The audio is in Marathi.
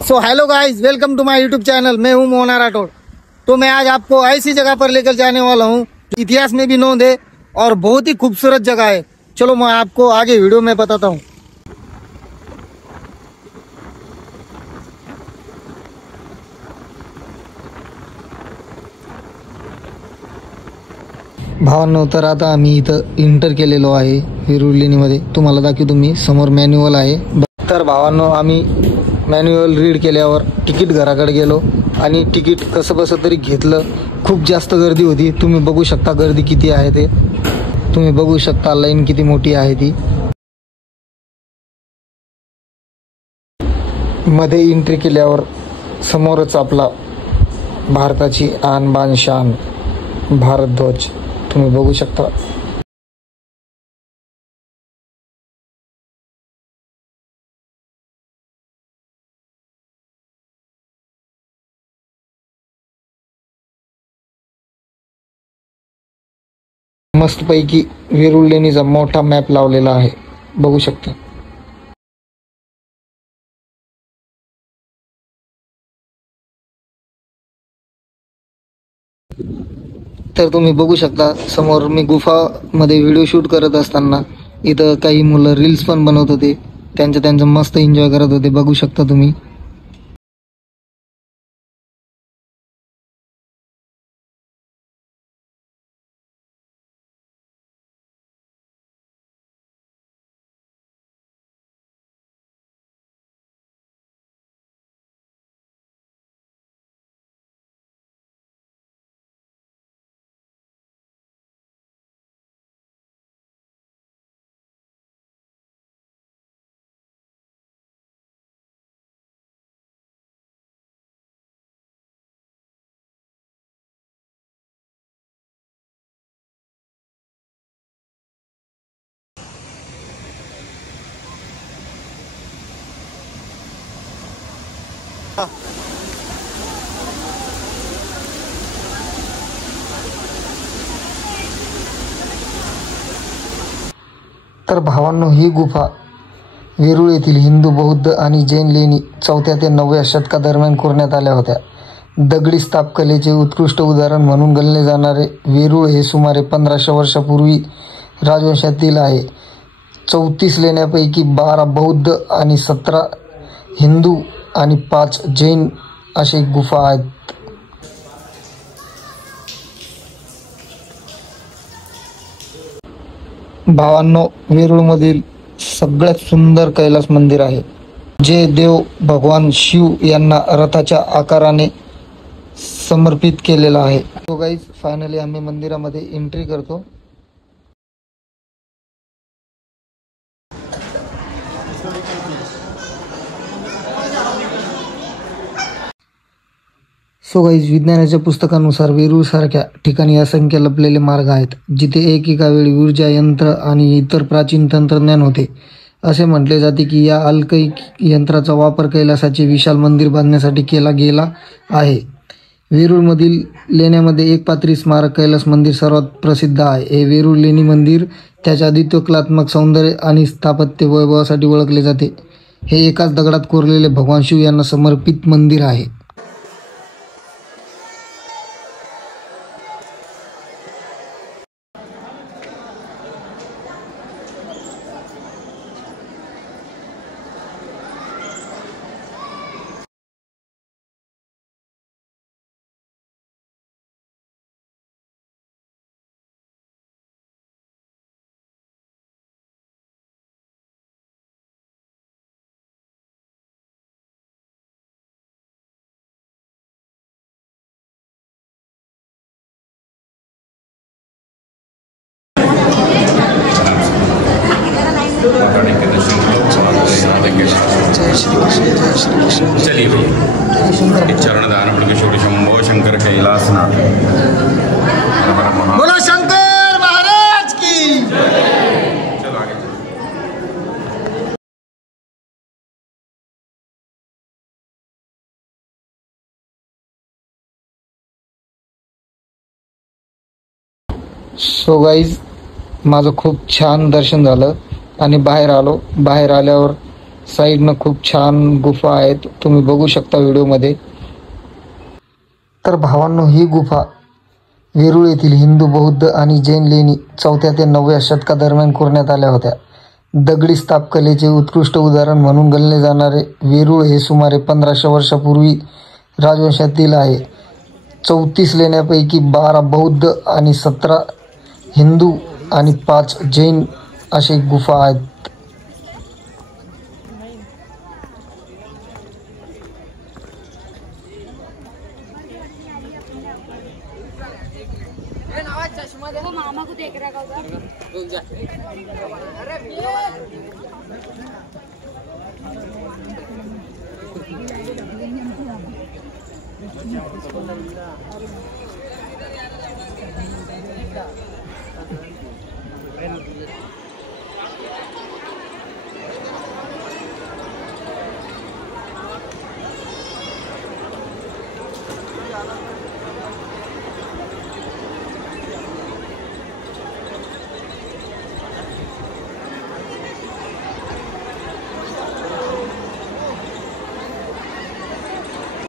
So hello guys, welcome to my YouTube channel. मैं हूं मोना राठौड़। तो मैं आज आपको ऐसी जगह पर लेकर जाने वाला हूं, इतिहास में भी नोंद है और बहुत ही खूबसूरत जगह है। चलो मैं आपको आगे वीडियो में बताता हूं। भावांनो, तर आता आम्ही इथं इंटर केलेलो आहे वेरूळ लेणीमध्ये। तुम्हाला दाखवतो मी, समोर मॅन्युअल आहे। तर भावांनो, आम्ही मॅन्युअल रीड केल्यावर तिकीट घराकडे गेलो आणि तिकीट कसं बसं तरी घेतलं। खूप जास्त गर्दी होती, तुम्ही बघू शकता गर्दी किती आहे ते। तुम्ही बघू शकता लाईन किती मोठी आहे ती। मध्ये एंट्री केल्यावर समोरच आपला भारताची आन बान शान भारतध्वज तुम्ही बघू शकता। मस्तपैकी वेरूळ लेणीचा मोठा मॅप लावलेला आहे, बघू शकता। तर तुम्ही बघू शकता समोर मी गुफा मध्ये व्हिडिओ शूट करत असताना इथं काही मुलं रील्स पण बनवत होते। त्यांचं मस्त एन्जॉय करत होते, बघू शकता तुम्ही। तर भावांनो, ही गुफा वेरूळ येथील हिंदू, बौद्ध आणि जैन लेणी 4थ्या ते 9व्या शतकादरम्यान कोरण्यात आल्या होत्या। दगडी स्थापकलेचे उत्कृष्ट उदाहरण म्हणून गणले जाणारे वेरूळ हे सुमारे 1500 वर्षापूर्वी राजवंशातील आहे। 34 लेण्यांपैकी 12 बौद्ध आणि 17 हिंदू आणि 5 जैन असे गुफा आहेत। भावांनो, वेरूळमधील सगळ्यात सुंदर कैलास मंदिर आहे, जे देव भगवान शिव यांना रथाच्या आकाराने समर्पित केलेलं आहे। तो गाईज, फायनली आम्ही मंदिरामध्ये एंट्री करतो। सो गाईज, विज्ञानाच्या पुस्तकानुसार वेरूळ सारख्या ठिकाणी असंख्य लपलेले मार्ग आहेत, जिथे एका वेळी ऊर्जा, यंत्र आणि इतर प्राचीन तंत्रज्ञान होते। असे म्हटले जाते की या अलौकिक यंत्राचा वापर कैलासाचे विशाल मंदिर बांधण्यासाठी केला गेला आहे। वेरूळमधील लेण्यांमध्ये एकपात्री स्मारक कैलास मंदिर सर्वात प्रसिद्ध आहे। हे वेरूळ लेणी मंदिर त्याच्या अद्वितीय कलात्मक सौंदर्य आणि स्थापत्य वैभवासाठी ओळखले जाते। हे एकाच दगडात कोरलेले भगवान शिव यांना समर्पित मंदिर आहे। चलिए चरण दान शंभो शंकर कैलासनाथ। बोलो शंकर महाराज की। चलो आगे। सो गाईज, माझं खूप छान दर्शन झालं आणि बाहेर आलो। बाहेर आल्यावर साईडनं खूप छान गुफा आहेत, तुम्ही बघू शकता व्हिडिओमध्ये. तर भावांनो, ही गुफा वेरूळ येथील हिंदू, बौद्ध आणि जैन लेणी 4थ्या ते 9व्या शतकादरम्यान कोरण्यात आल्या होत्या. दगडी स्थापकलेचे उत्कृष्ट उदाहरण म्हणून गणले जाणारे वेरूळ हे सुमारे 1500 वर्षापूर्वी राजवंशातील आहे. 34 लेण्यांपैकी 12 बौद्ध आणि 17 हिंदू आणि 5 जैन असे गुफा आहेत. वो मामा को देख रहा होगा.